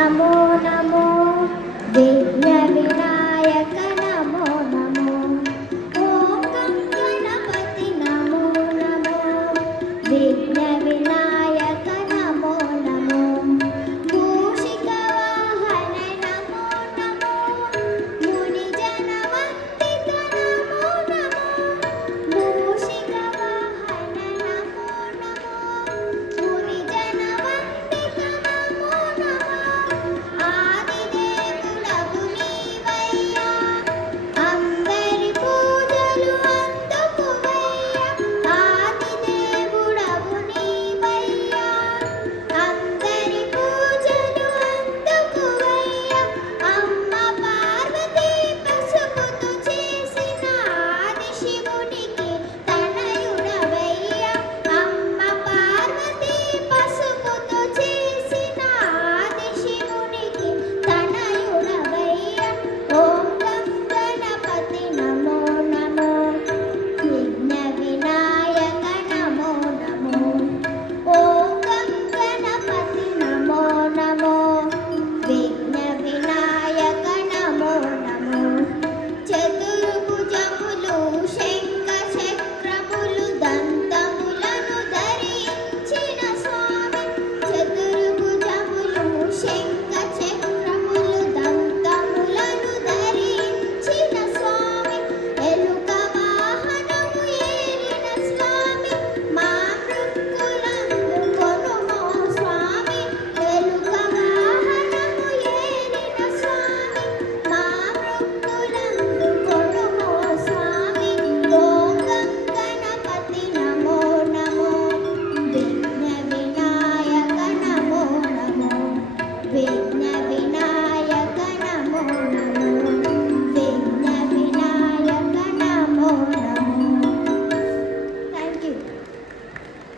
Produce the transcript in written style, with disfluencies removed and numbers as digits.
నమో నమో విఘ్న వినాయక నమో నమో ఓం గం గణపతి నమో నమో విఘ్న వినాయక నమో నమో మూషిక వాహన నమో నమో ముని జన వందిత నమో నమో మూషిక వాహన నమో నమో ముని జన వందిత నమో నమో ఆదిదేవుడవు నీవయ్యా అందరి పూజలు అందుకువయ్యా ఆదిదేవుడవు నీవయ్యా అందరి పూజలు అందుకువయ్యా అమ్మ పార్వతీ పసుపుతో చేసిన ఆది శివునికి తనయుడవయ్యా అమ్మ పార్వతీ పసుపుతో చేసిన ఆది శివునికి తనయుడవయ్యా ఓం గం గణపతి నమో నమో విఘ్న వినాయక నమో నమో ఓం గం గణపతి నమో నమో విఘ్న వినాయక నమో నమో చతుర్భుజములు శంఖ చక్రములు దంతములను ధరించిన స్వామి చతుర్భుజములు శంఖ చక్రములు దంతములను ధరించిన స్వామి ఎలుక వాహనము ఏలిన స్వామి మా మృక్కులందు కొనుమో స్వామి ఎలుక వాహనము ఏలిన స్వామి మా మృక్కులందు కొనుమో స్వామి ఓం గం గణపతి నమో నమో విఘ్న వినాయక నమో నమో